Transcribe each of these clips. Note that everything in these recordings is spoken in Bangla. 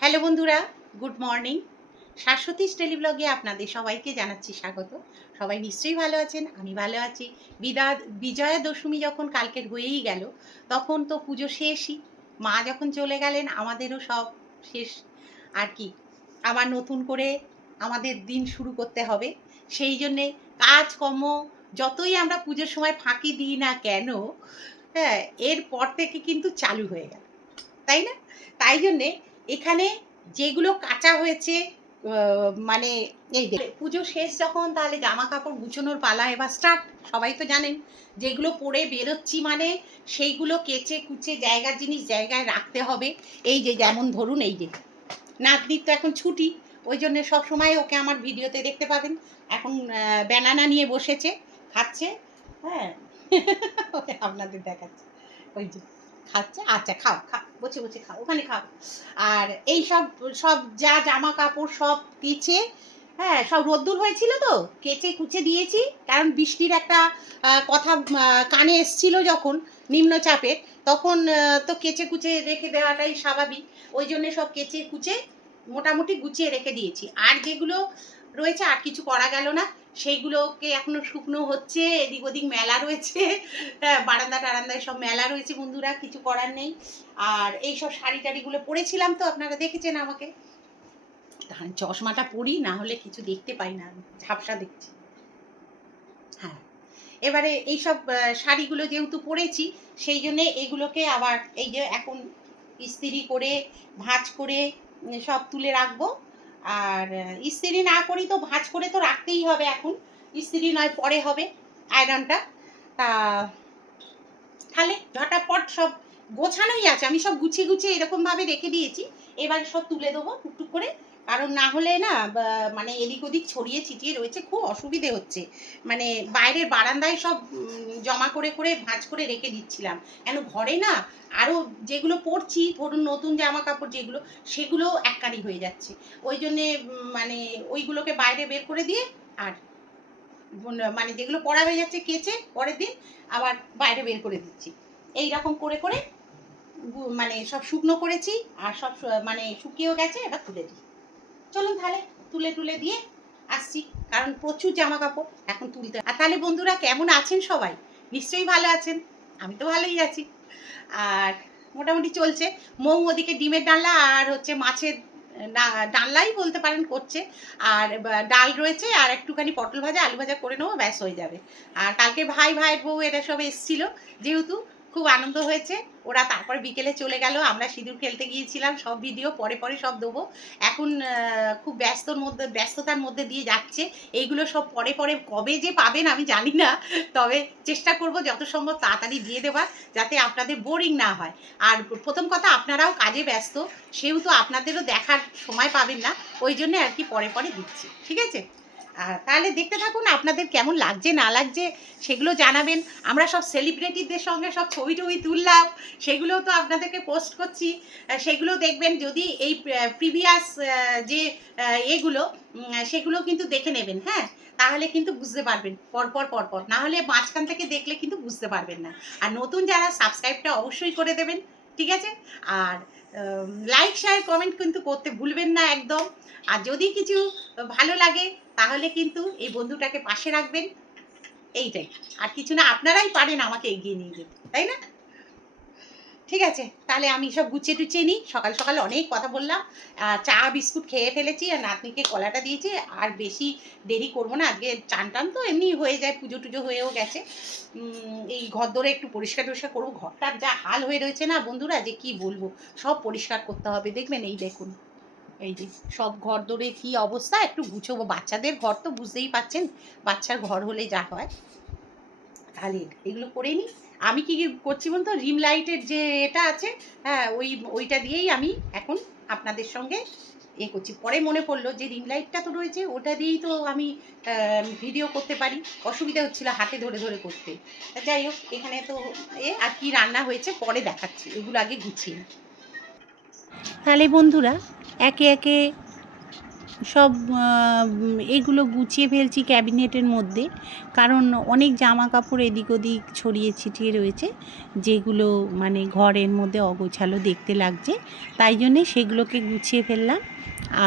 হ্যালো বন্ধুরা, গুড মর্নিং। শাশ্বতীশ টেলিব্লগে আপনাদের সবাইকে জানাচ্ছি স্বাগত। সবাই নিশ্চয়ই ভালো আছেন, আমি ভালো আছি। বিদা বিজয়া দশমী যখন কালকের হয়েই গেল, তখন তো পুজো শেষই। মা যখন চলে গেলেন, আমাদেরও সব শেষ। আর কি, আবার নতুন করে আমাদের দিন শুরু করতে হবে। সেই জন্যে কাজকর্ম যতই আমরা পুজোর সময় ফাঁকি দিই না কেন হ্যাঁ এরপর থেকে কিন্তু চালু হয়ে গেল। তাই না? তাই জন্যে এখানে যেগুলো কাঁচা হয়েছে মানে এই পুজো শেষ যখন তাহলে জামা কাপড় গুছোনোর পালা এবার স্টার্ট সবাই তো জানেন, যেগুলো পরে বেরোচ্ছি মানে সেইগুলো কেচে কুচে জায়গার জিনিস জায়গায় রাখতে হবে। এই যে যেমন ধরুন এই যে নাতনির তো এখন ছুটি, ওই জন্য সবসময় ওকে আমার ভিডিওতে দেখতে পাবেন। এখন ব্যানানা নিয়ে বসেছে, খাচ্ছে হ্যাঁ। আপনাদের দেখাচ্ছে। ওই যে খাচ্ছে আচ্ছা খাও খাও, বসে বসে খাও, ওখানে খাও। আর এই সব সব যা জামা কাপড় সব কেচে হ্যাঁ সব রোদ্দুর হয়েছিল তো, কেচে, কুচে দিয়েছি, কারণ বৃষ্টির একটা কথা কানে এসছিল যখন নিম্নচাপের, তখন তো কেচে, কুচে রেখে দেওয়াটাই স্বাভাবিক। ওই জন্যে সব কেচে, কুচে মোটামুটি গুছিয়ে রেখে দিয়েছি। আর যেগুলো রয়েছে, আর কিছু করা গেল না। সেইগুলোকে এখনও শুকনো হচ্ছে এদিক ওদিক মেলা রয়েছে। হ্যাঁ, বারান্দা টারান্দায় সব মেলা রয়েছে বন্ধুরা কিছু করার নেই। আর এই সব শাড়ি টাড়িগুলো পরেছিলাম তো আপনারা দেখেছেন আমাকে। তাহলে চশমাটা পরি না হলে কিছু দেখতে পাই না ঝাপসা দেখছি। হ্যাঁ এবারে এই সব শাড়িগুলো যেহেতু পরেছি সেই জন্যে এগুলোকে আবার এই যে এখন ইস্ত্রি করে ভাঁজ করে সব তুলে রাখব। আর ইস্ত্রি না করি তো ভাঁজ করে তো রাখতেই হবে এখন। ইস্ত্রি নয়, পরে হবে আয়রনটা। তা, তাহলে ঝটাপট সব গোছানোই আছে। আমি সব গুছিয়ে গুছিয়ে এরকমভাবে রেখে দিয়েছি। এবার সব তুলে দেবো, টুকটুক করে। কারণ না হলে না মানে এদিক ওদিক ছড়িয়ে ছিটিয়ে রয়েছে, খুব অসুবিধে হচ্ছে। মানে বাইরের বারান্দায় সব জমা করে করে, ভাঁজ করে রেখে দিচ্ছিলাম। কেন ঘরে না আরও যেগুলো পরছি, ধরুন নতুন জামা কাপড় যেগুলো সেগুলো এককারি হয়ে যাচ্ছে। ওই জন্যে মানে ওইগুলোকে বাইরে বের করে দিয়ে আর মানে যেগুলো পড়া হয়ে যাচ্ছে কেচে, পরের দিন আবার বাইরে বের করে দিচ্ছি। এই রকম করে করে মানে সব শুকনো করেছি, আর সব মানে শুকিয়েও গেছে, এবার তুলে দিই। চলুন তাহলে, তুলে তুলে দিয়ে আসছি। কারণ প্রচুর জামা কাপড় এখন তুলতে আর তাহলে বন্ধুরা, কেমন আছেন সবাই? নিশ্চয়ই ভালো আছেন। আমি তো ভালোই আছি। আর মোটামুটি চলছে। মৌ ওদিকে ডিমের ডালনা আর হচ্ছে মাছের ডা- বলতে পারেন করছে। আর ডাল রয়েছে আর একটুখানি পটল ভাজা, আলু ভাজা করে নেব, ব্যাস হয়ে যাবে। আর কালকে ভাই, ভাইয়ের বউ, এরা সব এসেছিল। যেহেতু খুব আনন্দ হয়েছে। ওরা তারপর বিকেলে চলে গেল। আমরা সিঁদুর খেলতে গিয়েছিলাম। সব ভিডিও পরে পরে সব দেবো। এখন খুব ব্যস্তর মধ্যে, ব্যস্ততার মধ্যে দিয়ে যাচ্ছে। এইগুলো সব পরে পরে কবে যে পাবেন আমি জানি না। তবে চেষ্টা করব যত সম্ভব তাড়াতাড়ি দিয়ে দেওয়ার, যাতে আপনাদের বোরিং না হয়। আর প্রথম কথা, আপনারাও কাজে ব্যস্ত। সেহেতু আপনাদেরও দেখার সময় পাবেন না। ওই জন্য আর কি পরে পরে দিচ্ছি। ঠিক আছে? তাহলে দেখতে থাকুন আপনাদের কেমন লাগছে, না লাগছে, সেগুলো জানাবেন। আমরা সব সেলিব্রিটিদের সঙ্গে সব ছবি টবি তুললাম, সেগুলোও তো আপনাদেরকে পোস্ট করছি। সেগুলো দেখবেন, যদি এই প্রিভিয়াস যে এগুলো সেগুলো কিন্তু দেখে নেবেন হ্যাঁ? তাহলে কিন্তু বুঝতে পারবেন, পরপর পরপর। না হলে মাঝখান থেকে দেখলে কিন্তু বুঝতে পারবেন না। আর নতুন যারা সাবস্ক্রাইবটা অবশ্যই করে দেবেন, ঠিক আছে? আর লাইক শেয়ার কমেন্ট কিন্তু করতে ভুলবেন না একদম। আর যদি কিছু ভালো লাগে, তাহলে কিন্তু এই বন্ধুটাকে পাশে রাখবেন। এইটাই। আর কিছু না, আপনারাই পারেন আমাকে এগিয়ে নিয়ে যেতে, তাই না? ঠিক আছে? তাহলে আমি সব গুছিয়ে টুচিয়ে নিই। সকাল সকাল অনেক কথা বললাম। চা, বিস্কুট খেয়ে ফেলেছি আর নাতনিকে কলাটা দিয়েছি। আর বেশি দেরি করব না। আজকে চান টান তো এমনি হয়ে যায় পুজো টুজো হয়েও গেছে। এই ঘর ধরে একটু পরিষ্কার টরিষ্কার করব। ঘরটার যা হাল হয়ে রয়েছে না বন্ধুরা, যে কি বলব? সব পরিষ্কার করতে হবে। দেখবেন এই দেখুন। এই যে সব ঘর ধরে কি অবস্থা? একটু গুছোবো। বাচ্চাদের ঘর তো বুঝতেই পাচ্ছেন। বাচ্চার ঘর হলে যা হয়। তাহলে এগুলো করে নিই। আমি কি করছি বলতো? রিম লাইটের যে এটা আছে হ্যাঁ ওই, ওইটা দিয়েই আমি এখন আপনাদের সঙ্গে এ করছি। পরে মনে পড়ল যে রিম লাইটটা তো রয়েছে, ওটা দিয়েই তো আমি ভিডিও করতে পারি। অসুবিধা হচ্ছিল হাতে ধরে ধরে করতে। যাই হোক, এখানে তো এ আর কি রান্না হয়েছে, পরে দেখাচ্ছি। এগুলো আগে গুছিয়ে। তাহলে বন্ধুরা, একে একে সব এগুলো গুছিয়ে ফেলছি ক্যাবিনেটের মধ্যে। কারণ অনেক জামা কাপড় এদিক ওদিক ছড়িয়ে ছিটিয়ে রয়েছে, যেগুলো মানে ঘরের মধ্যে অগোছালো দেখতে লাগছে। তাই জন্যে সেগুলোকে গুছিয়ে ফেললাম।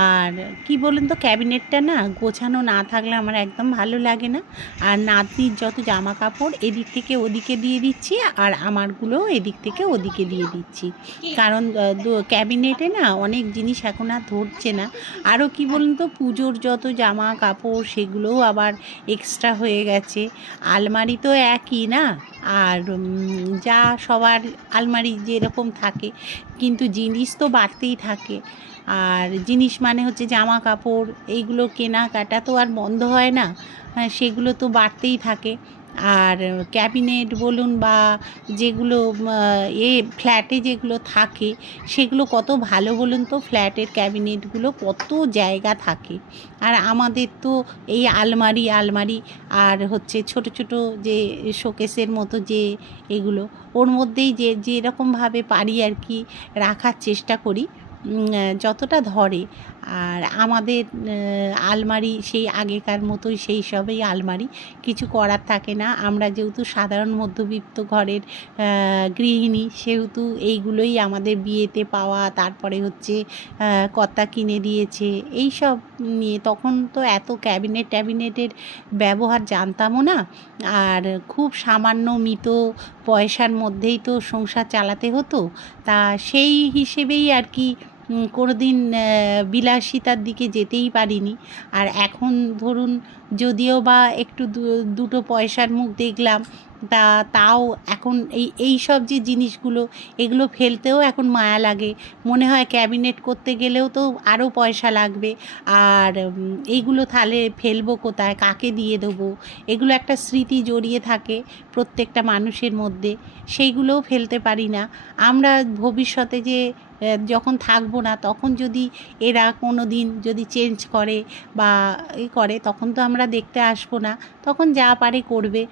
আর কি বলুন তো, ক্যাবিনেটটা না গোছানো না থাকলে আমার একদম ভালো লাগে না। আর নাতনির যত জামা কাপড় এদিক থেকে ওদিকে দিয়ে দিচ্ছি, আর আমারগুলো এদিক থেকে ওদিকে দিয়ে দিচ্ছি। কারণ ক্যাবিনেটে না অনেক জিনিস এখন আর ধরছে না। আরও কি বলুন তো, পুজোর যত জামা কাপড় সেগুলোও আবার এক্সট্রা হয়ে গেছে। আলমারি তো একই না? আর যা সবার আলমারি যেরকম থাকে কিন্তু জিনিস তো বাড়তেই থাকে। আর জিনিস মানে হচ্ছে জামা কাপড় এইগুলো কেনাকাটা তো আর বন্ধ হয় না। হ্যাঁ, সেগুলো তো বাড়তেই থাকে। আর ক্যাবিনেট বলুন বা যেগুলো এ ফ্ল্যাটে যেগুলো থাকে, সেগুলো কত ভালো বলুন তো? ফ্ল্যাটের ক্যাবিনেটগুলো কত জায়গা থাকে। আর আমাদের তো এই আলমারি আলমারি আর হচ্ছে ছোট ছোট যে শোকেসের মতো যে এগুলো, ওর মধ্যেই যে, যেরকমভাবে পারি আর কি রাখার চেষ্টা করি। যতটা ধরে। আর আমাদের আলমারি সেই আগেকার মতোই সেই সবই আলমারি। কিছু করার থাকে না। আমরা যেহেতু সাধারণ মধ্যবিত্ত ঘরের গৃহিণী, সেহেতু এইগুলোই আমাদের বিয়েতে পাওয়া, তারপরে হচ্ছে কর্তা কিনে দিয়েছে। এই সব নিয়ে তখন তো এত ক্যাবিনেট ট্যাবিনেটের ব্যবহার জানতামও না। আর খুব সামান্য মিত পয়সার মধ্যেই তো সংসার চালাতে হতো। তা সেই হিসেবেই আর কি কোনো দিন বিলাসিতার দিকে যেতেই পারিনি। আর এখন ধরুন যদিও বা একটু দুটো পয়সার মুখ দেখলাম, তা, তাও এখন এই এই সব যে জিনিসগুলো, এগুলো ফেলতেও এখন মায়া লাগে। মনে হয় ক্যাবিনেট করতে গেলেও তো আরও পয়সা লাগবে। আর এইগুলো তাহলে ফেলব কোথায়? কাকে দিয়ে দেবো? এগুলো একটা স্মৃতি জড়িয়ে থাকে প্রত্যেকটা মানুষের মধ্যে। সেইগুলোও ফেলতে পারি না। আমরা ভবিষ্যতে যে যখন থাকব না, তখন যদি এরা কোনো দিন যদি চেঞ্জ করে বা এ করে, তখন তো আমরা দেখতে আসব না। তখন যা পারে করবে।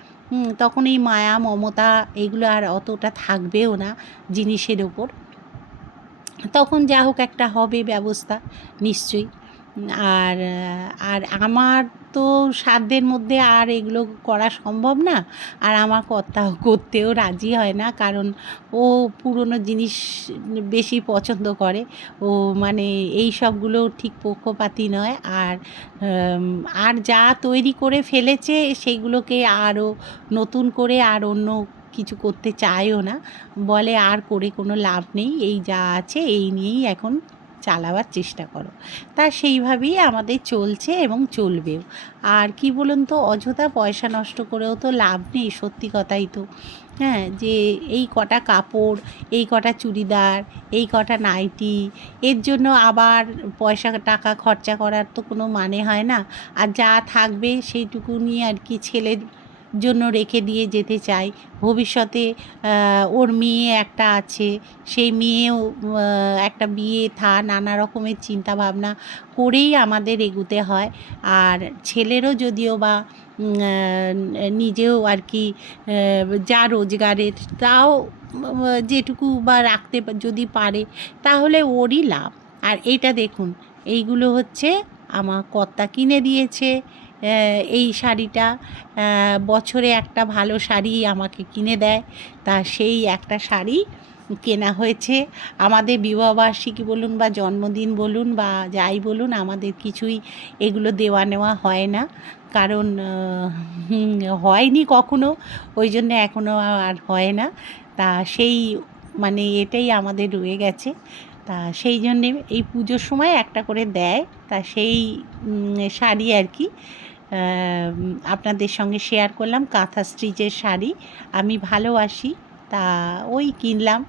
তখন এই মায়া, মমতা এগুলো আর অতটা থাকবেও না জিনিসের ওপর। তখন যা হোক একটা হবে ব্যবস্থা, নিশ্চয়ই। আর আর আমার তো সাধ্যের মধ্যে আর এগুলো করা সম্ভব না। আর আমার কর্তাও করতেও রাজি হয় না, কারণ ও পুরনো জিনিস বেশি পছন্দ করে। ও মানে এই সবগুলো ঠিক পক্ষপাতি নয়। আর আর যা তৈরি করে ফেলেছে সেইগুলোকে আরও নতুন করে আর অন্য কিছু করতে চায়ও না। বলে আর করে কোনো লাভ নেই, এই যা আছে এই নিয়েই এখন চালাবার চেষ্টা করো। তা সেইভাবেই আমাদের চলছে এবং চলবেও। আর কি বলুন তো, অযথা পয়সা নষ্ট করেও তো লাভ নেই, সত্যি কথাই তো। হ্যাঁ যে এই কটা কাপড়, এই কটা চুড়িদার, এই কটা নাইটি, এর জন্য আবার পয়সা, টাকা খরচা করার তো কোনো মানে হয় না। আর যা থাকবে সেইটুকু নিয়ে আর কি ছেলের জন্য রেখে দিয়ে যেতে চাই। ভবিষ্যতে ওর মেয়ে একটা আছে। সেই মেয়েও একটা বিয়ে থা, নানা রকমের চিন্তা ভাবনা করেই আমাদের এগুতে হয়। আর ছেলেরও যদিও বা নিজেও আর কি যা রোজগারের তাও যেটুকু বা রাখতে যদি পারে, তাহলে ওরই লাভ। আর এটা দেখুন, এইগুলো হচ্ছে আমার কর্তা কিনে দিয়েছে। এই শাড়িটা বছরে একটা ভালো শাড়ি আমাকে কিনে দেয়। তা সেই একটা শাড়ি কেনা হয়েছে। আমাদের বিবাহবার্ষিকী বলুন বা জন্মদিন বলুন বা যাই বলুন, আমাদের কিছুই এগুলো দেওয়া নেওয়া হয় না। কারণ হয়নি কখনো, ওই জন্য এখনও আর হয় না। তা সেই মানে এটাই আমাদের রয়ে গেছে। তা সেই জন্যে এই পুজোর সময় একটা করে দেয়। তা সেই শাড়ি আর কি। আপনাদের সঙ্গে শেয়ার করলাম। কাঁথা স্টিচের শাড়ি। আমি ভালোবাসি তা ওই কিনলাম।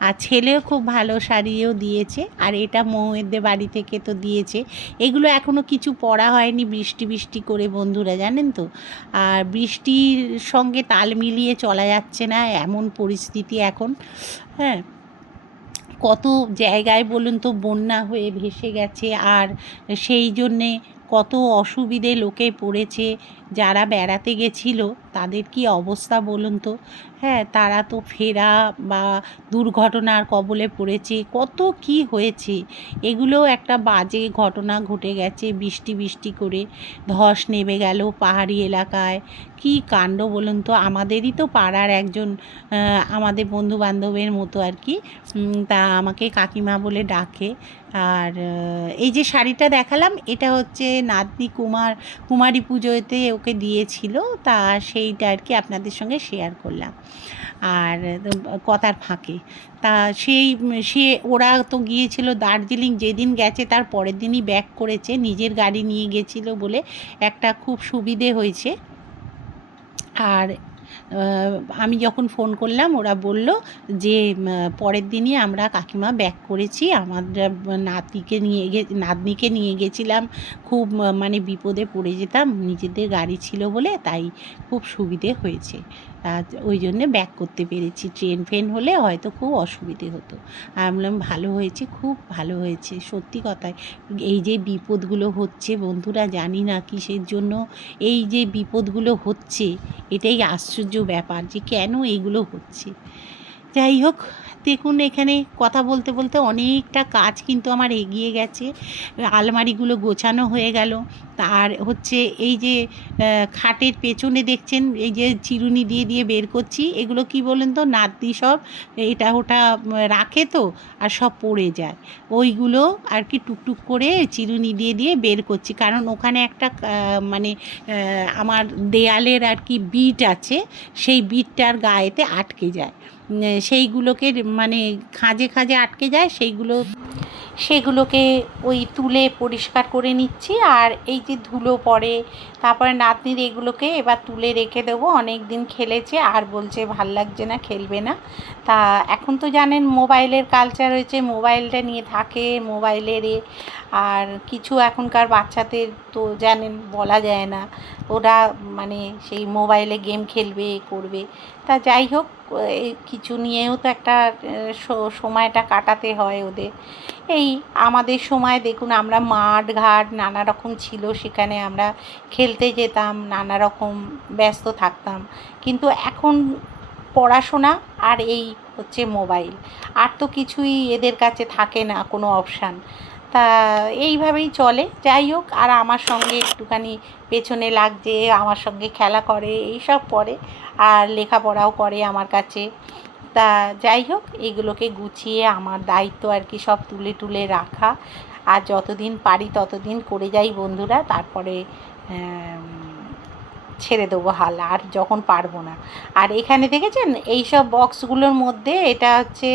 আর ছেলেও খুব ভালো শাড়িও দিয়েছে। আর এটা মৌয়েদের বাড়ি থেকে তো দিয়েছে। এগুলো এখনও কিছু পরা হয়নি, বৃষ্টি বৃষ্টি করে বন্ধুরা, জানেন তো? আর বৃষ্টির সঙ্গে তাল মিলিয়ে চলা যাচ্ছে না, এমন পরিস্থিতি এখন। হ্যাঁ কত জায়গায় বলুন তো, বন্যা হয়ে ভেসে গেছে। আর সেই জন্যে কত অসুবিধে লোকে পড়েছে, যারা বেড়াতে গেছিল, তাদের কি অবস্থা বলুন তো? হ্যাঁ তারা তো ফেরা বা দুর্ঘটনার কবলে পড়েছে, কত কি হয়েছে? এগুলো একটা বাজে ঘটনা ঘটে গেছে বৃষ্টি বৃষ্টি করে, ধস নেমে গেল পাহাড়ি এলাকায়। কি কাণ্ড বলুন তো? আমাদেরই তো পাড়ার একজন আমাদের বন্ধু বান্ধবের মতো আর কি তা আমাকে কাকিমা বলে ডাকে। আর এই যে শাড়িটা দেখালাম, এটা হচ্ছে নাতনি কুমার, কুমারী পুজোতে ওকে দিয়েছিল, তা সেইটা আর কি আপনাদের সঙ্গে শেয়ার করলাম। আর কথার ফাঁকে। তা সেই, সে, ওরা তো গিয়েছিল দার্জিলিং, যেদিন গেছে তার পরের দিনই ব্যাক করেছে, নিজের গাড়ি নিয়ে গেছিল বলে একটা খুব সুবিধে হয়েছে। আর আমি যখন ফোন করলাম, ওরা বলল যে পরের দিনই আমরা কাকিমা ব্যাক করেছি। আমার নাতিকে নিয়ে গে, নাতনিকে নিয়ে গেছিলাম। খুব মানে বিপদে পড়ে যেতাম। নিজেদের গাড়ি ছিল বলে, তাই খুব সুবিধে হয়েছে। আর ওই জন্যে ব্যাক করতে পেরেছি। ট্রেন ফেন হলে হয়তো খুব অসুবিধে হতো। আমি বললাম, ভালো হয়েছে, খুব ভালো হয়েছে। সত্যি কথায়, এই যে বিপদগুলো হচ্ছে, বন্ধুরা জানি না কিসের জন্য, এই যে বিপদগুলো হচ্ছে, এটাই আশ্চর্য ব্যাপার যে কেন এইগুলো হচ্ছে। যাই হোক দেখুন, এখানে কথা বলতে বলতে অনেকটা কাজ কিন্তু আমার এগিয়ে গেছে। আলমারিগুলো গোছানো হয়ে গেল। আর হচ্ছে এই যে খাটের পেছনে দেখছেন, এই যে চিরুনি দিয়ে দিয়ে বের করছি। এগুলো কি বলেন তো, নাতনি সব, এটা ওটা রাখে তো, আর সব পড়ে যায়। ওইগুলো আর কি টুকটুক করে চিরুনি দিয়ে দিয়ে বের করছি। কারণ ওখানে একটা মানে আমার দেয়ালের আর কি বিট আছে, সেই বিটটার গায়েতে আটকে যায়। সেইগুলোকে মানে খাঁজে খাঁজে আটকে যায়, সেইগুলো সেগুলোকে ওই তুলে পরিষ্কার করে নিচ্ছি। আর এই যে ধুলো পড়ে, তারপরে নাতনির এগুলোকে এবার তুলে রেখে দেবো। অনেক দিন খেলেছে, আর বলছে ভালো লাগছে না, খেলবে না। তা এখন তো জানেন, মোবাইলের কালচার হয়েছে, মোবাইলটা নিয়ে থাকে, মোবাইলের আর কিছু এখনকার বাচ্চাদের তো জানেন, বলা যায় না। ওরা মানে সেই মোবাইলে গেম খেলবে, করবে। তা যাই হোক কিছু নিয়েও তো একটা সময়টা কাটাতে হয় ওদের। এই আমাদের সময় দেখুন, আমরা মাঠ, ঘাট নানা রকম ছিল সেখানে আমরা খেলতে যেতাম, নানা রকম ব্যস্ত থাকতাম। কিন্তু এখন পড়াশোনা আর এই হচ্ছে মোবাইল। আর তো কিছুই এদের কাছে থাকে না, কোনো অপশান। তা এইভাবেই চলে। যাই হোক, আর আমার সঙ্গে একটুখানি পেছনে লাগছে, আমার সঙ্গে খেলা করে, এইসব করে, আর লেখাপড়াও করে আমার কাছে। তা যাই হোক, এগুলোকে গুছিয়ে আমার দায়িত্ব আর কি সব তুলে তুলে রাখা। আর যতদিন পারি ততদিন করে যাই বন্ধুরা, তারপরে ছেড়ে দেবো হাল, আর যখন পারব না। আর এখানে দেখেছেন? এই সব বক্সগুলোর মধ্যে এটা হচ্ছে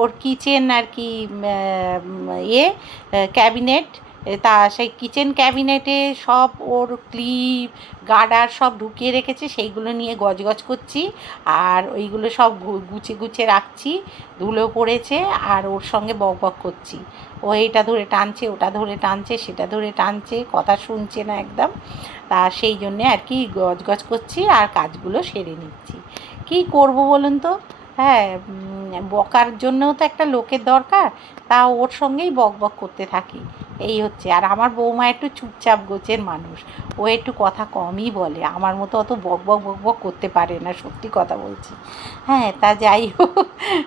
ওর কিচেন আর কি ইয়ে ক্যাবিনেট তা সেই কিচেন ক্যাবিনেটে সব ওর ক্লিপ গার্ডার সব ঢুকিয়ে রেখেছে, সেইগুলো নিয়ে গজগজ করছি আর ওইগুলো সব গুছে গুছিয়ে রাখছি, ধুলো পড়েছে আর ওর সঙ্গে বক বক করছি। ও এটা ধরে টানছে, ওটা ধরে টানছে, সেটা ধরে টানছে, কথা শুনছে না একদম। তা সেই জন্যে আর কি গজগজ করছি আর কাজগুলো সেরে নিচ্ছি। কি করব বলুন তো? হ্যাঁ বকার জন্যও তো একটা লোকের দরকার তা ওর সঙ্গেই বক বক করতে থাকি। এই হচ্ছে আর আমার বৌমা একটু চুপচাপ গোছের মানুষ ও একটু কথা কমই বলে আমার মতো অত বক বক বক বক করতে পারে না সত্যি কথা বলছি। হ্যাঁ তা যাই হোক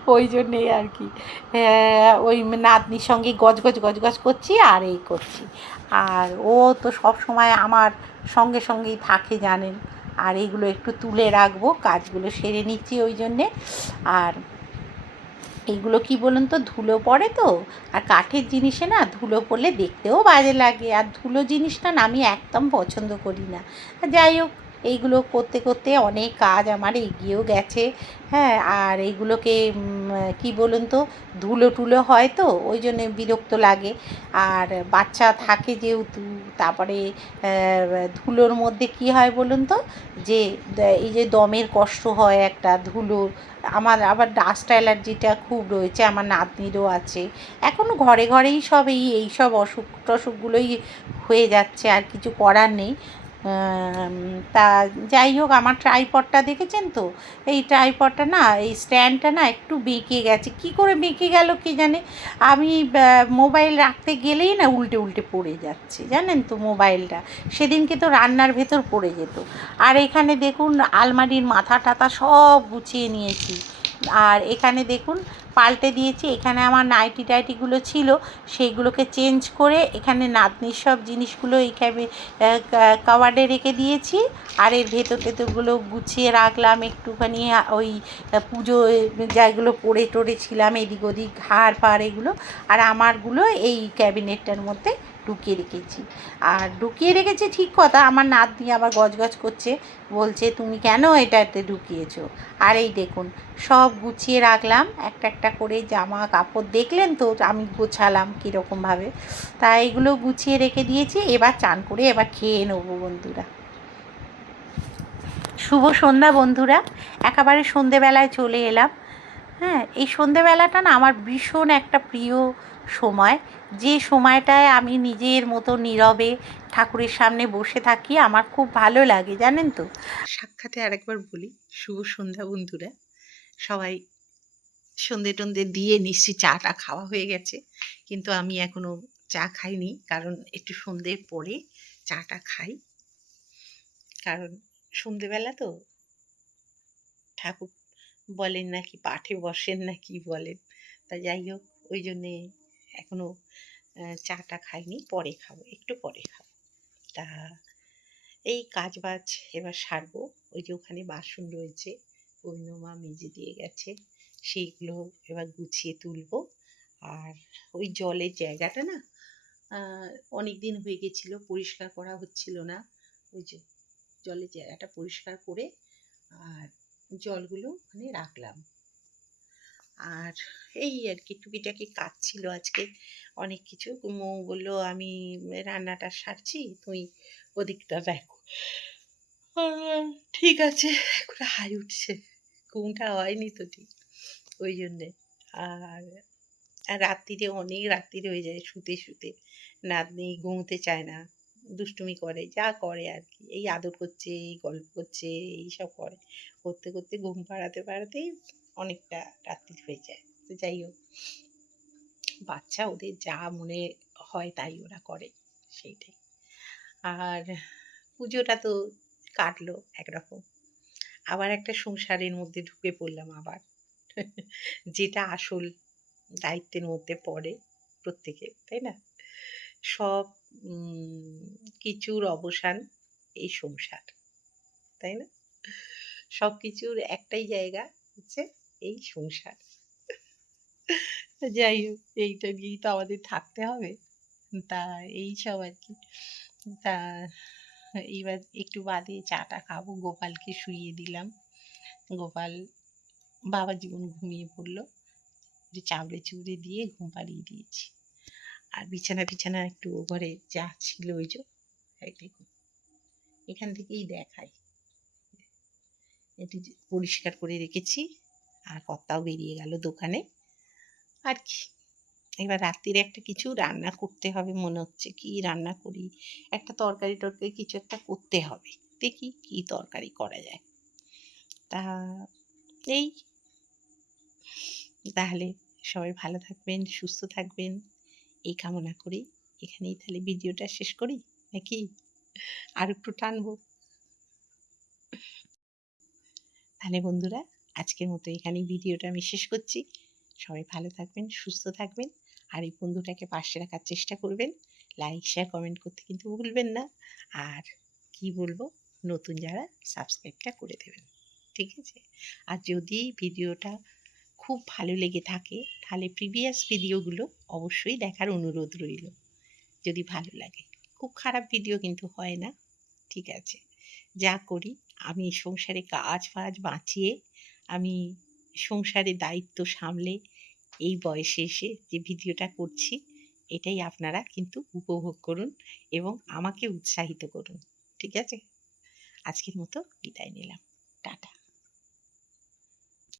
ওই জন্যেই আর কি। আহ, ওই নাতনির সঙ্গে গজগজ গজগজ করছি আর এই করছি। আর ও তো সব সময় আমার সঙ্গে সঙ্গেই থাকে জানেন। আর এইগুলো একটু তুলে রাখব, কাজগুলো সেরে নিচ্ছি ওই জন্যে। আর এগুলো কি বলুন তো, ধুলো পড়ে তো? আর কাঠের জিনিসে না ধুলো পড়লে দেখতেও বাজে লাগে। আর ধুলো জিনিসটা না আমি একদম পছন্দ করি না। যাই হোক এইগুলো করতে করতে অনেক কাজ আমার এগিয়েও গেছে। হ্যাঁ আর এইগুলোকে কি বলুন তো, ধুলো টুলো হয় তো, ওই জন্যে বিরক্ত লাগে। আর বাচ্চা থাকে যেহেতু, তারপরে ধুলোর মধ্যে কি হয় বলুন তো, যে এই যে দমের কষ্ট হয় একটা ধুলো, আমার আবার ডাস্ট অ্যালার্জিটা খুব রয়েছে, আমার নাতনিরও আছে। এখনও ঘরে, ঘরেই সব এই এই সব অসুখ টসুখগুলোই হয়ে যাচ্ছে, আর কিছু করার নেই। তা যাই হোক, আমার ট্রাইপডটা দেখেছেন তো? এই ট্রাইপডটা না, এই স্ট্যান্ডটা না একটু বেঁকে গেছে। কি করে বেঁকে গেল কি জানে? আমি মোবাইল রাখতে গেলেই না উল্টে উল্টে পড়ে যাচ্ছে। জানেন তো মোবাইলটা সেদিনকে তো রান্নার ভেতর পড়ে যেত। আর এখানে দেখুন, আলমারির মাথা টাথা সব গুছিয়ে নিয়েছি। আর এখানে দেখুন পাল্টে দিয়েছি। এখানে আমার নাইটি টাইটিগুলো ছিল, সেইগুলোকে চেঞ্জ করে এখানে নাতনির সব জিনিসগুলো এই ক্যাবে কাওয়ার্ডে রেখে দিয়েছি। আর এর ভেতর টেতরগুলো গুছিয়ে রাখলাম একটুখানি ওই পুজো যেগুলো পড়ে টড়ে ছিলাম, এদিক ওদিক হাড় পাড় এগুলো। আর আমারগুলো এই ক্যাবিনেটটার মধ্যে ঢুকিয়ে রেখেছি। আর ঢুকিয়ে রেখেছি ঠিক কথা, আমার নাতনি আবার গজগজ করছে, বলছে, তুমি কেন এটাতে ঢুকিয়েছো? আর এই দেখুন, সব গুছিয়ে রাখলাম, একটা করে জামা কাপড় দেখলেন তো, আমি গোছালাম কীরকমভাবে তা এগুলো গুছিয়ে রেখে দিয়েছি, এবার চান করে এবার খেয়ে নেব বন্ধুরা। শুভ সন্ধ্যা বন্ধুরা, একেবারে সন্ধেবেলায় চলে এলাম। হ্যাঁ এই সন্ধেবেলাটা না আমার ভীষণ একটা প্রিয় সময়। যে সময়টায় আমি নিজের মতো নীরবে ঠাকুরের সামনে বসে থাকি, আমার খুব ভালো লাগে, জানেন তো? সাক্ষাতে আরেকবার বলি, শুভ সন্ধ্যা বন্ধুরা। সবাই সন্ধে টন্ধে দিয়ে নিশ্চয়ই চাটা খাওয়া হয়ে গেছে। কিন্তু আমি এখনও চা খাইনি। কারণ একটু সন্ধ্যের পরে চাটা খাই। কারণ সন্ধেবেলা তো ঠাকুর বলেন নাকি পাঠে বসেন না কি বলেন। তা যাই হোক ওই জন্যে এখনও আহ, চাটা খাইনি পরে খাব একটু পরে খাব। তা এই কাজ বাজ এবার সারবো। ওই যে ওখানে বাসন রয়েছে। মা মেজে দিয়ে গেছে, সেইগুলো এবার গুছিয়ে তুলবো। আর ওই জলের জায়গাটা না অনেক দিন হয়ে গেছিল, পরিষ্কার করা হচ্ছিল না। ওই যে জলের জায়গাটা পরিষ্কার করে আর জলগুলো ওখানে রাখলাম। আর এই আর কি, টুকিটাকি কাজ ছিল আজকে। অনেক কিছু, মৌ বলল, আমি রান্নাটা সারছি, তুই ওদিকটা দেখো। ঠিক আছে করে হাই উঠছে। ঘুমটা হয়নি তো ঠিক। ওই জন্যে। আর আর রাত্রিরে অনেক রাত্রিরে হয়ে যায় শুতে শুতে। নাতনি ঘুমোতে চায় না, দুষ্টুমি করে, যা করে আর কি। এই আদর করছে, এই গল্প করছে, এই সব করে। করতে করতে ঘুম পাড়াতে পাড়াতেই অনেকটা রাত্রি হয়ে যায়। তো যাই হোক, বাচ্চা ওদের যা মনে হয় তাই ওরা করে, সেইটাই। আর পুজোটা তো কাটলো একরকম। আবার একটা সংসারের মধ্যে ঢুকে পড়লাম আবার। যেটা আসল দায়িত্বের মধ্যে পড়ে প্রত্যেকে, তাই না? সব কিছুর অবসান এই সংসার, তাই না? সব কিছুর একটাই জায়গা হচ্ছে এই সংসার। যাই হোক, এইটা নিয়েই তো আমাদের থাকতে হবে। তা, এই সব আর কি। তা এইবার একটু বাদে চাটা খাব। গোপালকে শুইয়ে দিলাম। গোপাল বাবা জীবন ঘুমিয়ে পড়ল। চাবড়ে চুবড়ে দিয়ে ঘুম পাড়িয়ে দিয়েছি। আর বিছানা টিছানা একটু ও ঘরে যা ছিল ওই যে দেখুন এখান থেকেই দেখাই। এটি পরিষ্কার করে রেখেছি। আর কর্তাও বেরিয়ে গেল দোকানে। আর কি। এবার রাত্রিরে একটা কিছু রান্না করতে হবে মনে হচ্ছে। কি রান্না করি? একটা তরকারি টরকারি কিছু একটা করতে হবে। দেখি কি তরকারি করা যায়। তা এই। তাহলে সবাই ভালো থাকবেন, সুস্থ থাকবেন। এই কামনা করি এখানেই তাহলে ভিডিওটা শেষ করি? নাকি আর একটু টানবো? তাহলে বন্ধুরা, আজকের মতো এখানেই ভিডিওটা আমি শেষ করছি। সবাই ভালো থাকবেন, সুস্থ থাকবেন। আর এই বন্ধুটাকে পাশে রাখার চেষ্টা করবেন। লাইক শেয়ার কমেন্ট করতে কিন্তু ভুলবেন না। আর কি বলব? নতুন যারা সাবস্ক্রাইবটা করে দেবেন। ঠিক আছে? আর যদি ভিডিওটা খুব ভালো লেগে থাকে, তাহলে প্রিভিয়াস ভিডিওগুলো অবশ্যই দেখার অনুরোধ রইল। যদি ভালো লাগে। খুব খারাপ ভিডিও কিন্তু হয় না। ঠিক আছে? যা করি, আমি সংসারে কাজ ফাজ বাঁচিয়ে, আমি সংসারে দায়িত্ব সামলে এই বয়সে এসে যে ভিডিওটা করছি, এটাই আপনারা কিন্তু উপভোগ করুন এবং আমাকে উৎসাহিত করুন। ঠিক আছে? আজকের মতো বিদায় নিলাম।